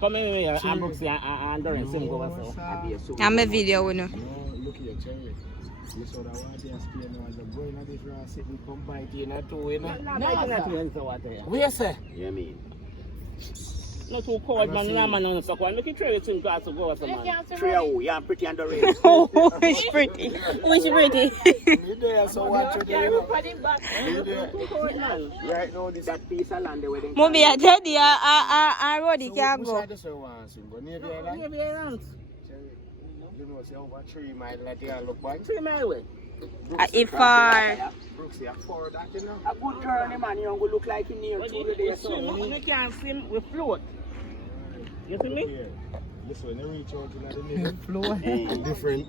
Come here, and Brooksie and Doreen, sing over so. I'm a video, you know. Look here, Cherry. You saw that water is clear now as a boy in this round sitting come bite you in a two, you know? No, Where you say? you mean? Not too cold, man. No, man, no, so cold. Make it try it in class to go, so man. Three of you, pretty and Doreen. Oh, it's pretty. Which pretty? You there, so watch you there. Right now, this That piece of land, the wedding. Mommy, I tell you, I ruddy can't go. You know, say over 3 miles like that look back. 3 miles away. If far. Brooksie, a 4 that, you know. A good journey, man. You don't look like in here 2 days. When you can't swim, we float. You see me? This when you reach out in the float.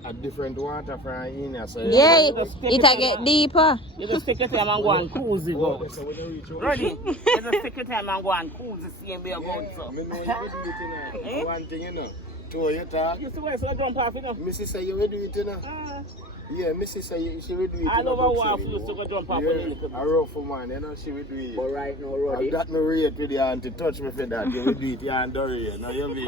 A different water from in here. So Yeah, it'll get deeper. You just take your time and go and cruise it go. So when you reach out. Ready? You just take your time and go and cruise the same way you go. I know you do it, you know. One thing, you know. To you talk. You see where so jump off, you know? Mrs. say you will do it, you know. Yeah, Mrs. say she will do it. I know what you used to go jump off. A rough woman, you know, she will do it. But right now, Roddy. That no rate with the auntie touch me for that. You will do it, you and Dory. Now you mean.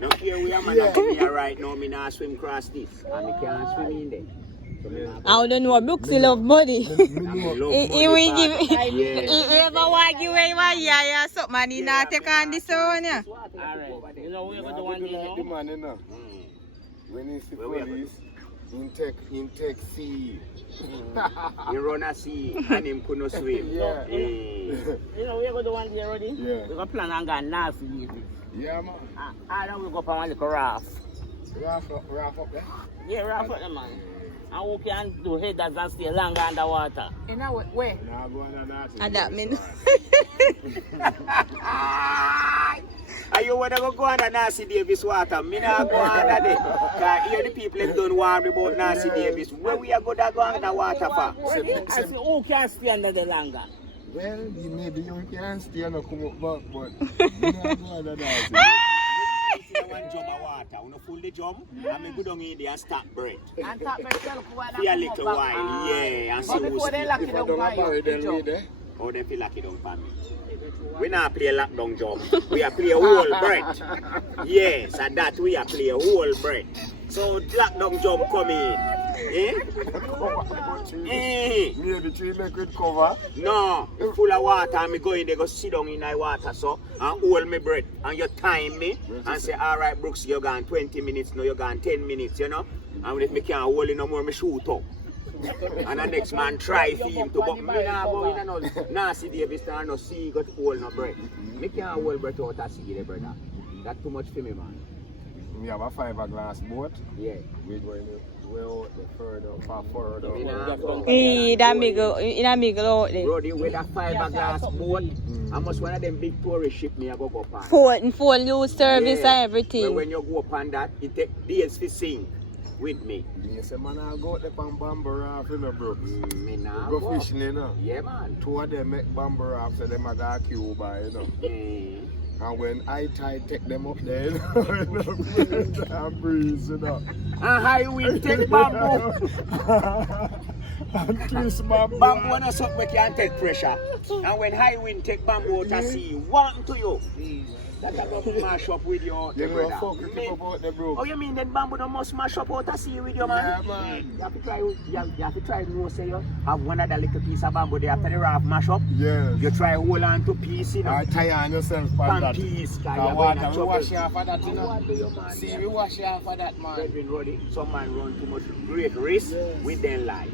Look here, we are man here right now. Me not swim across this. And me can't swim in there. I don't know, Brooksie love money. He will give. Yeah. He ever want give away one year or something, and he not take on this one. Yeah. Alright. You know, we're going to one day, the man, you know. When he see police, he take sea. He run a sea and him could not swim. Yeah. You know, we're going to one day already. Yeah. We're going to plan on going nasty. Yeah, man. I don't go for one little raft. Raft up there? Yeah, raft up there, man. And we can do headers and stay longer underwater. You know where? Nah, go on that. And that mean. Are you want to go under Nancy Davis water? Me not go under there. Because here the people don't worry about Nancy Davis. Where we are going to go under water for? I say, who can stay under the longer? Well, maybe you can stay and come up back, but you not go under that. One job of water, you know, full the job, and me go down in there and stop bread. And tap myself For a little while, yeah, and see who's before they lock it down for you. Oh, they feel like it don't for me. We not play lockdown job. We are play a whole bread. Yes, and that we are play a whole bread. So lockdown job come in. Eh? Me the tree make it cover. No, full of water and me go in there go sit down in the water so and hold me breath and you time me and say alright Brooksie you gone 20 minutes now you gone 10 minutes you know and if me can't hold it no more me shoot up. And the next man try for him to but me nah go in no Nancy Davis and no see got hold no breath. Me can't hold breath out of sea there brother. That's too much for me man. We have a 5-glass boat. Yeah. We going well the further far further. That make go out there. Brody with a 5-glass boat. I must one of them big tourist ship me I go up on. Full new service and everything. When you go up on that, it take days to sink with me. You say man I go out there on bamboo raft in the brooks. Me nah go fishing you know. Yeah man. 2 of them make bamboo raft so them a go Cuba you know. And when I take them up there, you know, and breeze, you know. And high wind take bamboo. And twist bamboo. Bamboo is something we can take pressure. And when high wind take bamboo out of sea, what to you? That's about to mash up with your you brother. Fuck about the bro. Oh, you mean that bamboo don't must mash up out of sea with your man? Yeah, man. You have to try to say you have one of the little piece of bamboo there after the raft mash up. Yes. You try hold on to piece, you know. I tie on yourself for that. Piece, water, we wash you off of that, you know. See, we wash you off of that, man. Some man run too much great risk with their life.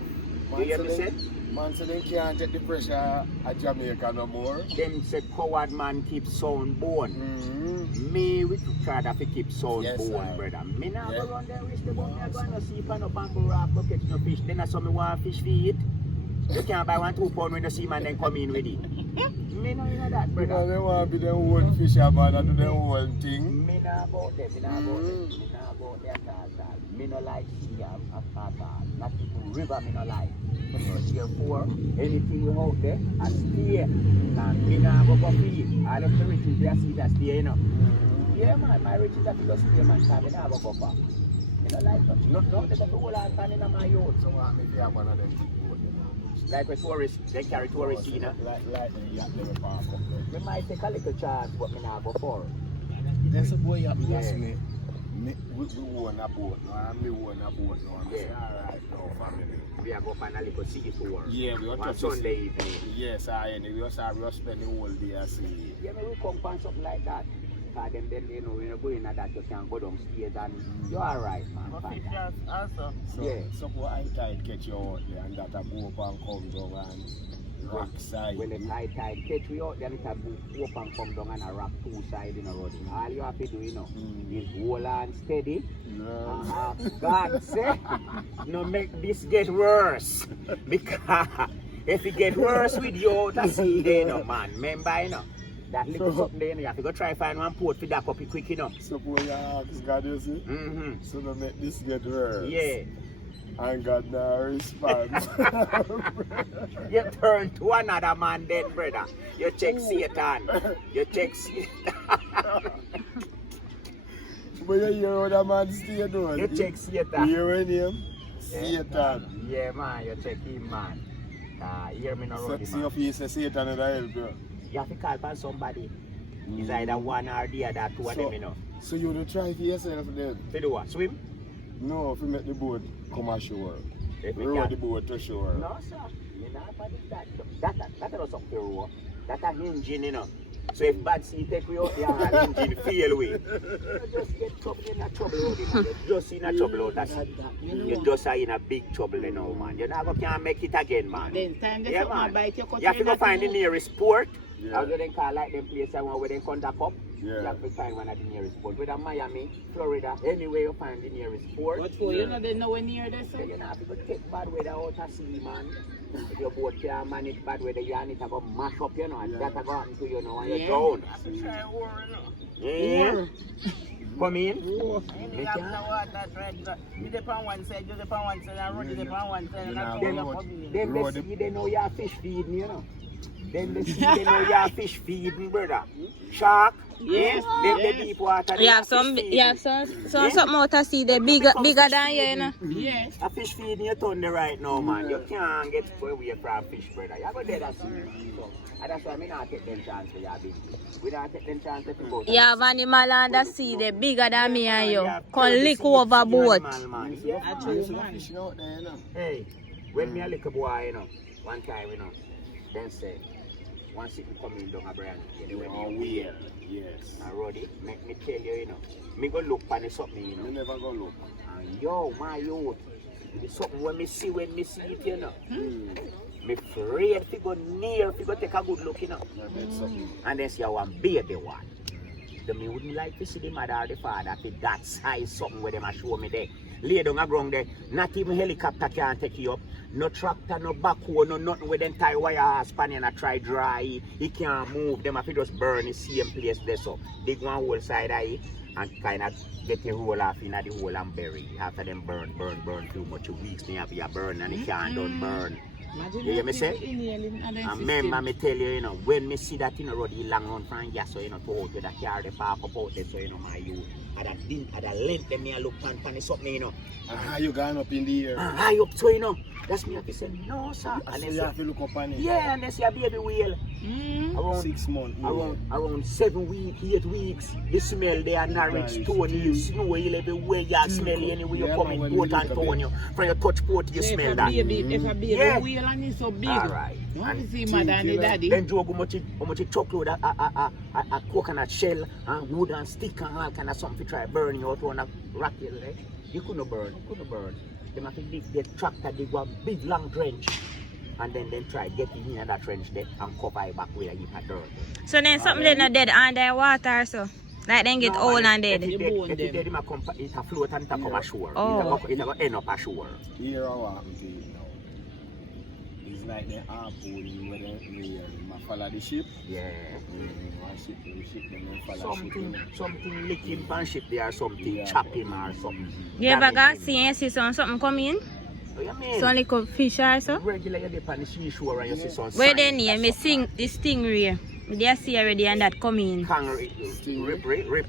Do you hear me say? Man say they can't take the pressure at Jamaica no more. Them say coward man keep sound bone. Me we try to keep sound bone, brother. Me now go run there risk the bone. Me go and see if I no bamboo raft go catch no fish. Then I saw me want fish for eat. You can't buy 1-2 pound when you see man then come in with it. Me no in that, brother. Because they want to be the whole fisherman and do the whole thing. Me not about them. Me not about them. Me not about them at all. Me no like sea at all. Not even river me no like. Therefore, anything you out there, I stay. And me not go for free. All of the riches they see that stay, you know. Yeah, man, my riches are to stay, man. So me not go for. Me no like that. No, they got the whole lot standing on my yacht. So me be one of them. Like with tourists, they carry tourists, you know. Like the yacht they park up there. We might take a little chance, but me not go for. That's a boy up Yeah. last me. We own a boat now, and me own a boat now. I'm saying, alright now, family. We are going to a little city tour. Yeah, we want One to Sunday evening. Yes, we just spend the whole day at sea. Yeah, we come find something like that. Because then you know, when you're going at that, you can go downstairs and you're alright, man. Fine. Also. So, Yeah. so for high tide catch you out there and that a go up and come down and rock side. When the high tide catch we out, then it will go up and come down and a rock two sides in a road. All you have to do, you know, is hold on steady. Yeah. God say, no make this get worse. Because if it get worse with you, that's see there, you know, man. Remember, you know, that little something there, you have to go try find one port for that puppy quick, you know. So for your ask God, you see? So don't make this get worse. Yeah. And God now responds. You turn to another man then, brother. You check Satan. You check Satan. But you hear how that man stay doing? You check Satan. You hear him? Satan. Yeah, man, you check him, man. Hear me no road, See man. if you say Satan will help you. You have to call upon somebody. It's either one or the other, two of them, you know. So you will try for yourself then? To do what? Swim? No, if you make the boat come ashore. If we Row can. the boat to shore. No, sir. You're not about that. That is something to row. That's an engine, you know. So if bad sea take we out there and engine fail we, you just get trouble in a trouble out, you know. You're just in a trouble out, that's it. You just are in a big trouble, you know, man. You're not going to make it again, man. Then time Yeah, they man. bite you You have to go find the nearest port. Yeah. How do they call like them place where they contact up? Yeah. You have to find one of the nearest port. Whether Miami, Florida, anywhere you find the nearest port. What for? You know they nowhere near there, So so. you know, if you take bad weather out of sea, man. If your boat can manage bad weather, you need to go mash up, you know, and that's what happen to you now, and you're down. Yeah. Come in. You have no water, you depend one side, you depend one side, and run you depend one side, and I Then they see they know you're fish feeding, you know. Then they see they know you're fish feeding, brother. Shark. Yes. Them the deep water. You have something out to see the bigger than you, you know. Yes. A fish feeding your tongue right now, man. You can't get away from fish, brother. You go there, that's it. And that's why I not take them chance for your big. We don't take them chance to go. You have animal on the sea, the bigger than me and you. Can lick overboard. Yeah, There's no fishing out there, you know. hey, when me a little boy, you know, one time, you know, then say, one sitting coming down a brand, you know, when you wear. Yes. And Ruddy, make me tell you, you know, me go look for something, you You know. never go look. And yo, my youth, it's something when me see it, you know. Me afraid to go near, to go take a good look, you know. And then see how one baby one. The me wouldn't like to see the mother or the father to that size something where they might show me there. Lay down a ground there, not even helicopter can take you up. No tractor, no backhoe, no nothing with them tie wire span and try dry. He can't move. Them have to just burn the same place there. So dig one whole side of it and kind of get the roll off in the hole and bury. After them burn too much weeks, they have to burn and it can't done burn. You hear me say? And remember me tell you, you know, when me see that, you know, road long run from here, so you know, to out to the car, the park up out there, so you know, my youth. At the length, them me a look and something, you know. And how you gone up in the air? High up, so you know. That's me have to say, no, sir. And And then they you say, have to look up on it. yeah, and they say a baby whale. Around 6 months. around 7 weeks, 8 weeks, the smell there and Norwich, Tony, snow hill everywhere, you smell anywhere you come in Port Antonio. From your touch port, you smell that. If a baby Yeah. wheel and it's so big. Alright. You want to see mother and the daddy? Then Joe, how much chocolate, a coconut shell, and wood and stick and all kind of something to try burn you out on a rock hill, eh? You couldn't burn. They have to dig the tractor, dig one big long trench. And then try get in that trench there and cover it back where you have dirt. So then something they not dead under water, so like then get old and dead. If it dead, it a float and it a come ashore. Oh. It a end up ashore. Here I am to you now. It's like the harpoon where they follow the ship. Yeah. One ship, then they follow the ship. Something licking pan ship there, something chopping or something. You ever got see something come in? What you mean? Some little fish or so? Regular you dip on the seashore and you see some Where they signs name or me something. the stingray. They see already and that come in. Rip,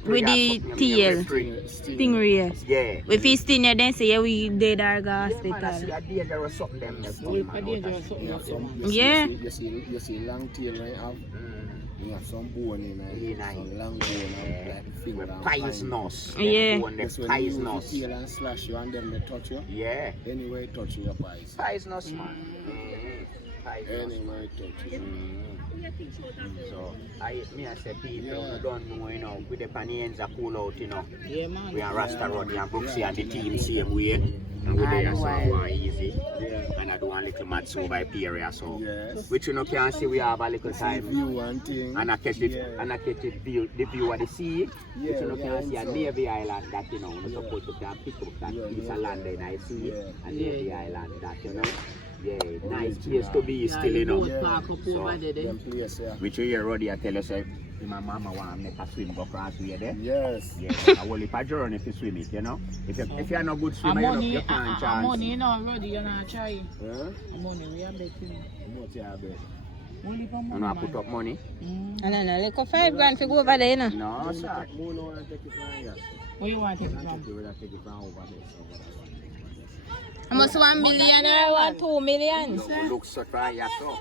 With the tail. Stingray. Yeah. If he's sting there, then say yeah, we dead or go Yeah, hospital. man, I see a dangerous something them. Yeah. You see long tail right have. You have some bone in it. Some long bone like the finger. Poisonous. Yeah. That's poisonous. Tail and slash you and them they touch you. Yeah. Anyway, touch your pies. Poisonous, man. Anyway, touch you. So, I say people who don't know, you know, with the panians are cool out, you know. Yeah, man. We are Rasta Ruddy and Brooksie and the team same way. And we there so easy. And I do a little match over by area so. Yes. Which you know can see we have a little time. View and thing. And I catch it and I catch it view the view of the sea. Which you know can see a Navy Island that you know we're supposed to can pick up that piece of land in I see and Navy Island that you know. Yeah, nice place to be still, you know. So, which you hear Ruddy I tell you say my mama want to make a swim go across way there. Yes. Yeah, I will if a journey if you swim it, you know. If you're not good swimmer, you can't chance. Money, you know, Ruddy, you're not try. Huh? Money, we are betting. How much you have bet? You know, I put up money. No, like a 5 grand to go over there, you know. No, sir. Who know I take it from here? What you want to take it I from? take it from over there. Almost 1 million or what, 2 million. You look so dry, so.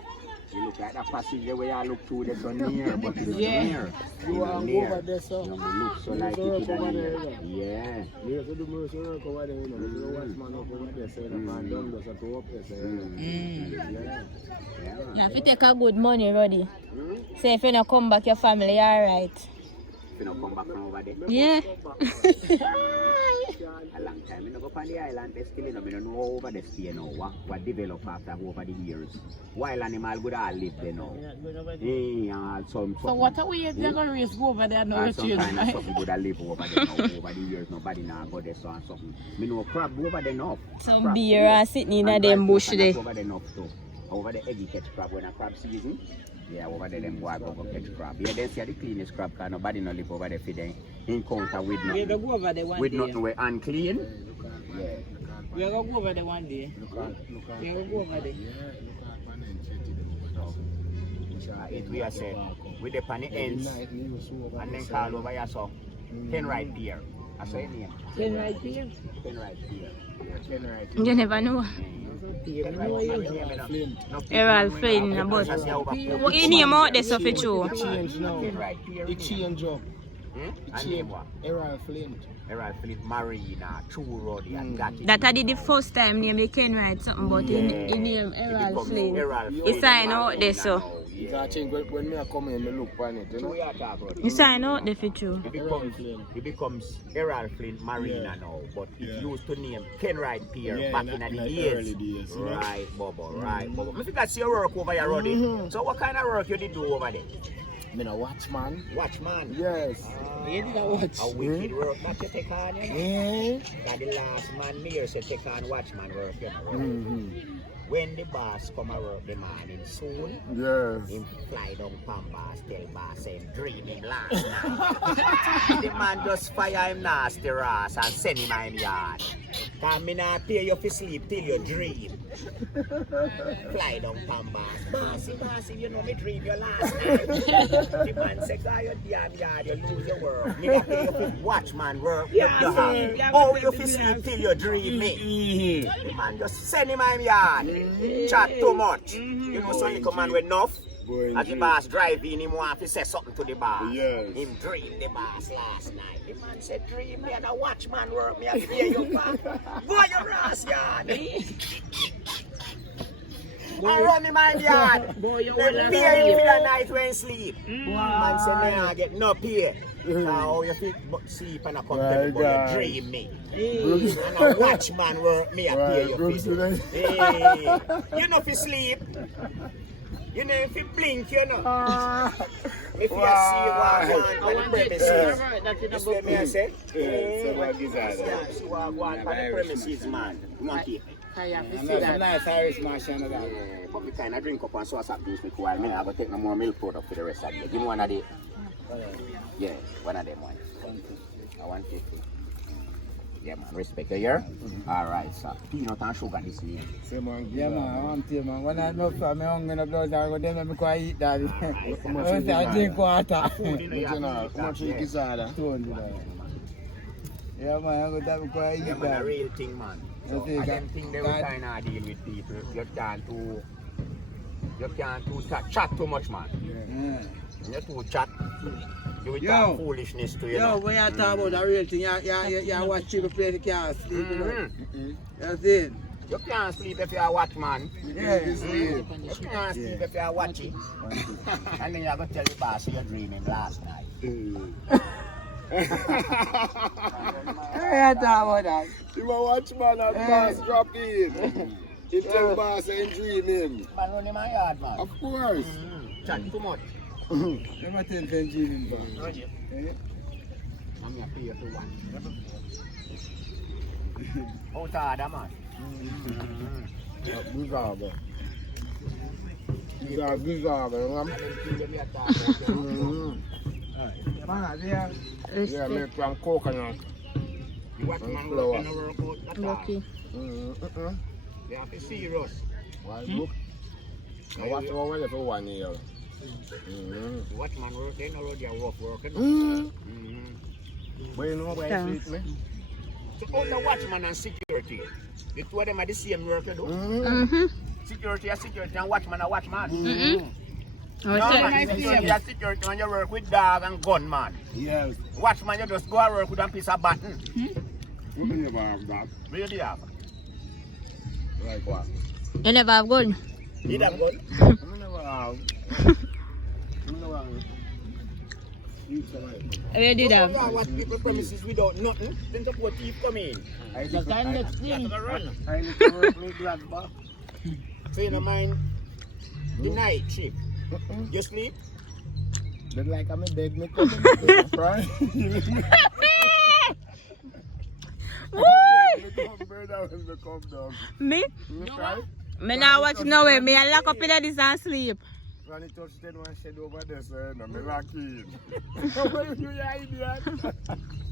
You look like that passage where I look through the sun near, but it's near. You are over there, so. You look so like it is near. Yeah. You have to do most work over there, you know. You watch man up over there, so the man down does have to up there, so. Yeah. Now, if you take a good money, Ruddy, say if you don't come back, your family alright. If you don't come back from over there. Yeah. A long time. I go on the island, they still I don't know over the stay now. What develop after over the years. Wild animal would all live there now. Yeah, so what are we going to raise over there now? Some kind of something would live over there now. Over the years, nobody now go there so and something. I know crab over there now. Some beer sitting in them bush there. Over there now too. Over the eggy catch crab when a crab season. Yeah, over there them boy go catch crab. Yeah, they see the cleanest crab because nobody no live over there for them encounter with nothing. We go over there one with day. Nothing we unclean. Yeah. We go over there one day. We go over there. It we are say with the panny ends and then call over here so 10 right here. I say it name. 10 right here. 10 right here. You never know. Errol Flynn, but what you name out there so for true? It change up. And name what? Errol Flint. Errol Flint, Marina, True Ruddy and got it. That I did the first time name you can write something but he name Errol Flynn. He sign out there so. I think when I come in, I look on it, you know. You sign out there for true. It becomes Errol Flint Marina now, but it used to name Ken Wright Pier back in the years. Right, Bobo, right, Bobo. I think I see your work over here, Ruddy. So what kind of work you did do over there? I'm a watchman. Watchman? Yes. You did a watch. A wicked work that you take on, you know? That the last man here said take on watchman work, you know? When the boss come and work the morning soon, him fly down Pambas, tell boss say him dream him last night. The man just fire him nasty ass and send him in him yard. Cause me not pay you for sleep till you dream. Fly down Pambas. Bossy, you know me dream your last night. The man say, God, you damn yard, you lose your work. Me not pay you for watchman work. Oh, you for sleep till you dream me. The man just send him in him yard. Chat too much. You know, some little man with enough. As the boss driving, him want to say something to the boss. Him dream the boss last night. The man said, dream me and a watchman work me and hear you back. Go your ass yard. I run him in yard. Then pay him for the night when sleep. Man say, me I get no pay. Now you fit sleep and I come tell me about you dream me. And a watchman work me, I pay you for hey, you know if you sleep, you know if you blink, you know. If you see what on the premises, you see me I say? See what on the premises, man. Monkey. That's nice Irish machine. But we kind of drink up and sauce up juice me for a while. I go take no more milk product for the rest of the day. Give me one of the. Yeah, one of them one. I want 50. Yeah, man. Respect you here. Alright, sir. Peanut and sugar this week. Say, man, Yeah, man, I want to, man. When I know from my hungry in the blood, I go there, I go eat that. I drink water. Food in the yard. How much you get that? Yeah, man, I go there, I go eat Yeah, man, a that. real thing, man. So, You I see, don't think they will kind of deal with people. You can't too chat too much, man. Yeah. When you too chat, you will Yo. talk foolishness to you. Yo, know. when you talk about the real thing, you watch people play the car, sleep, you know. Mhm. That's it. You can't sleep if you are watch, man. Yeah. You can't sleep if you are watching. And then you are going to tell your boss you're dreaming last night. Hey, I talk about that. You a watch man and boss drop in. He tell boss and dream him. Man, run in my yard, man. Of course. Chat too much. Never tell them dreaming, man. Roger. I'm going to pay you for one. Out of man. Bizarre. Man. Man, yeah. Yeah, make from coconut. What man work in a workout? That's all. Lucky. They have to serious. Why look? I watch over there for 1 year. What man work, they know they are rough working. But you know why I treat me? So all the watchman and security, the two of them are the same work you do. Mm-hmm. Security is security and watchman are watchman. Mm-hmm. No man, security is security when you work with dog and gun man. Yes. Watchman you just go and work with a piece of button. We never have that. Where do you have? Like what? You never have gun? You have gun? We never have. We never have. You survive. Where did So have? you watch people premises without nothing, then the poor thief come in. I The time next thing. I need to work me glad back. So you don't mind the night shift. You sleep? Then like I'm a beg me come right? Me? Me now watch no way. Me I lock up in this and sleep. When it touch 10 one shed over there, sir, no, me lock in. What you idiot?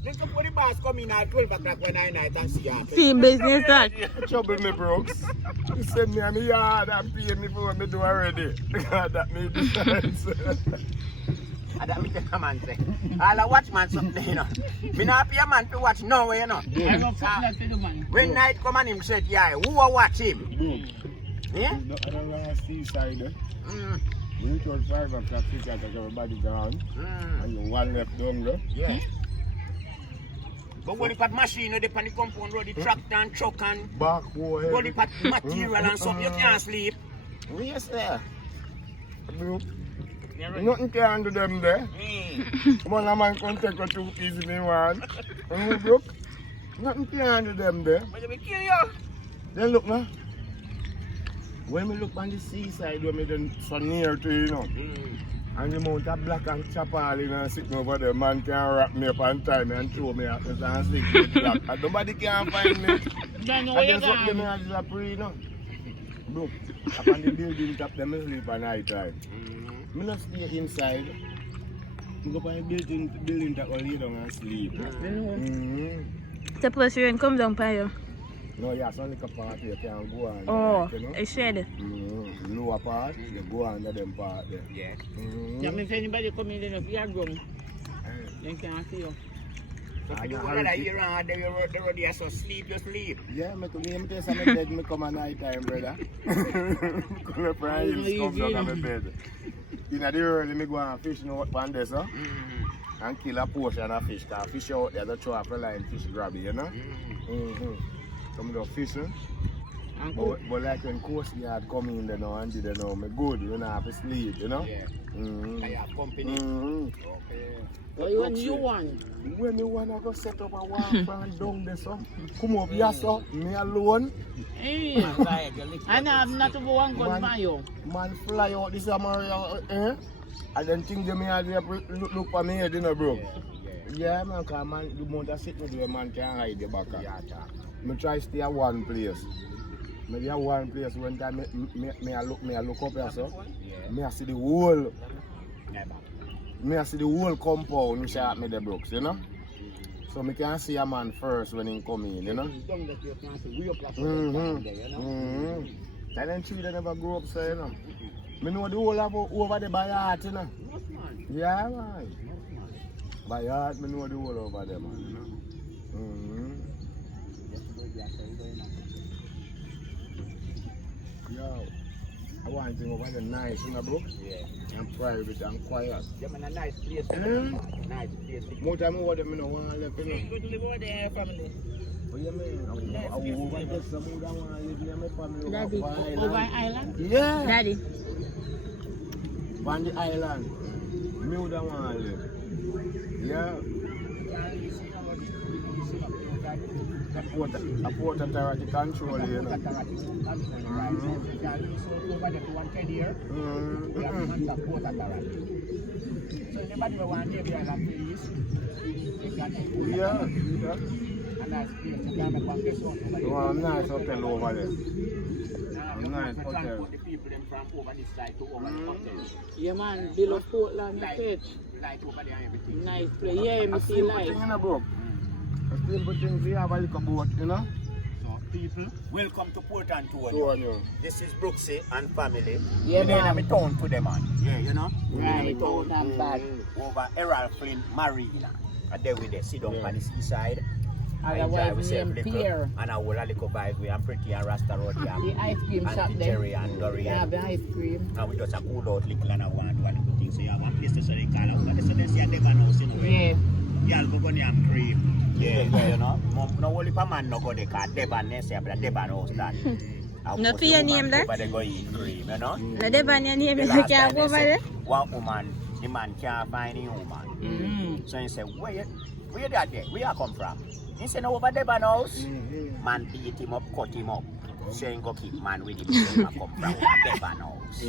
Then before the boss come in at 12 o'clock when I night and see you. Team business that. Trouble me, Brooks. You send me on the yard and pay me for what me do already. That made the sense. And that me tell a man say, all a watchman something, you know. Me not pay a man to watch no way, you know. I don't fuck that to the man. When night come and him said, yeah, who will watch him? Yeah? I don't want to see side. When you turn 5 o'clock, 6 o'clock, everybody gone. And you one left down there. Yeah. But when you put machine, they pan the compound road, the tractor and truck and Back wall. go the put material and something, you can't sleep. Yes, sir. Nothing can do them there. One of man can take a 2 pieces in one. And look, nothing can do them there. But they will kill you. Then look now. When we look on the seaside, when we then so near to you know, and the amount of black and chop all in and sitting over there, man can wrap me up and tie me and throw me out and sleep with black. And nobody can find me. Then I just what them have a pre, you know. Look, up on the building top, them sleep at night time. I not stay inside. I go on the building top, I lay down and sleep. Suppose rain come down by you. No, yeah, it's only a part you can go on. Oh, you know? it's shed. Lower part, you go under them part there. Yeah. That means if anybody come in, if you are grown, they can't see you. If you go another year and they work the road, you so sleep, you sleep. Yeah, me to me tell some bed me come at night time, brother. Come up and come down on my bed. In the early me go and fish no on there, so. And kill a portion of fish, because fish out there, they throw up a line, fish grab it, you know? Some of the fishing. But like when Coast Yard come in there now and did it now, me good, you know, have to sleep, you know? Yeah. I have company. Okay. What you want? You want? When you want to go set up a walk and down there, so come up here, so me alone. Hey, and I'm not to go and go by you. Man fly out this summer, and then think they may have look for me head, you know, bro. Yeah, man, because man, the amount of sickness where man can hide the back. I try to stay at one place. Maybe at one place when time I look up here, so I see the whole. I see the whole compound which I me the Brooks, you know. So I can see a man first when he come in, you know? Silent tree they never grow up, so you know. I know the whole of over the by heart, you know. Yeah, man. By heart, I know the whole over there, man, you know. Yo, I want to over the nice, you know, bro? Yeah. And private and quiet. Yeah, man, a nice place. Nice place. More time over them, I don't want to live, you know. Good to live over there, family. What do you mean? I will over there, some more than want to live near my family. Daddy. Over island? Yeah. Daddy. On the island. Me would want to live. Yeah. A port authority control, you know. So anybody who want to live here and please, they can take over. Yeah. A nice place. You can make one guest house over there. Oh, nice hotel over there. Nice hotel. Transport the people them from over this side to over the hotel. Yeah, man. Below Portland, Light page. over there and everything. Nice place. Yeah, me see Simple light. thing, you know, bro. A simple thing, we have a little boat, you know. So people, welcome to Port and So, you know. This is Brooksie and family. Yeah, We're in man. my town today, man. Yeah, you know. Right, out and back. Over Errol Flynn Marina. And there we there, sit down Yeah. on the seaside. Otherwise, we name Pierre. and I will a little vibe. We are pretty and Rasta Road. The ice cream shop and there. Jerry and Dory. They have the ice cream. And we just a cool out little and I want to do a little thing. So you have one place to so they call out. So they see a Devon house, you know. Yeah. Yeah, go go near cream. Yeah, you know. No only per man no go there cause Devon they say but Devon house that. No fear name that? But they go eat cream, you know. No, they ban your name. The You last can't time go over they there. say, one woman, the man can't find the woman. So he said, where that there? Where you come from? He said, no, over Devon house. Man beat him up, cut him up. So he go keep man with him. He come from over Devon house.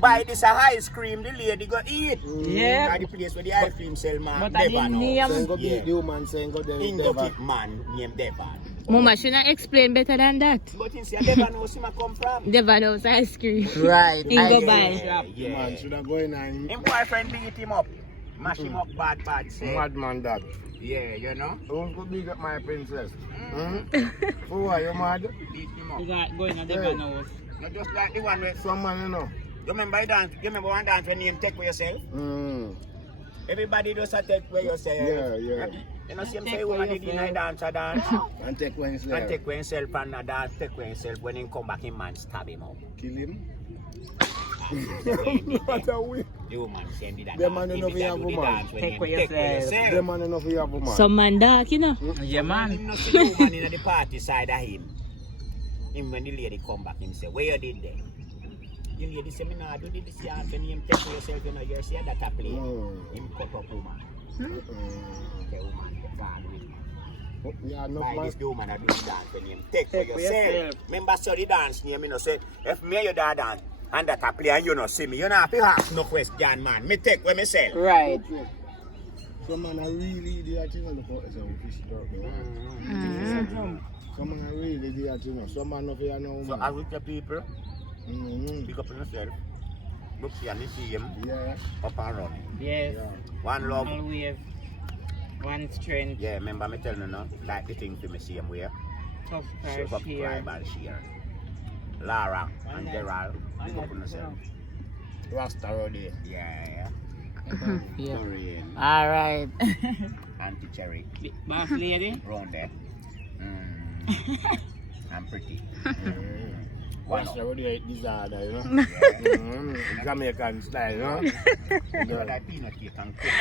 Buy this a ice cream, the lady go eat. Yeah. At the place where the ice cream sell man, But I Devon didn't house. So, go Yeah. beat the woman, saying go there. He go keep man named Devon. Mama, should I explain better than that? But he say, Devon house him a come from. Devon house ice cream. Right. He go Yeah, buy. The man should have going and Him boyfriend beat him up. Mash him up bad, say. madman that. Yeah, you know. Don't go big up my princess. Who are you mad? Beat him up. You got going to the house. Not just like the one where Some man, you know. you remember dance. You remember one dance when you take for yourself? Everybody does a take for yourself. Yeah, yeah. You know, same say woman did in a dance a dance. And take when he's there. And take for himself and a dance, take for himself. When he come back, him man stab him up. Kill him. What a way. The woman saying did that. The man dance. enough He he did have do the woman. dance when Take him for take yourself. The man enough he have woman. Some man dark, you know. Yeah, man. Him not see the woman in the party side of him. Him when the lady come back, him say, where you did there? The lady say, me nah do this yard when him take for yourself, you know, you see that a play. Him cut up woman. The woman get bad with him. Yeah, no Why man. this the woman a do the dance when him take for Take for yourself? yourself. Remember so the dance name, you know, say, if me you da dance, and that a play and you know see me, you know have to ask no question, man. Me take what me sell. Right. Some man are really idiot, you know, look how it's a fish dog, you know. Some man are really idiot, you know. Some man not here no So man. I with the people, pick up yourself. Look see and see him Yeah, up and run. Yes. yeah. One love. Always. One strength. Yeah, remember me telling you now, like the thing for me same way. Subscribe, share. Subscribe and share. Lara and Gerald, pick up on yourself. Rasta Roddy. Yeah. Yeah. Doreen, Alright. Auntie Cherry, Boss lady. round there. I'm pretty. Rasta Roddy is disorder, you know. Yeah. Jamaican style, you know. You know that peanut cake and cook.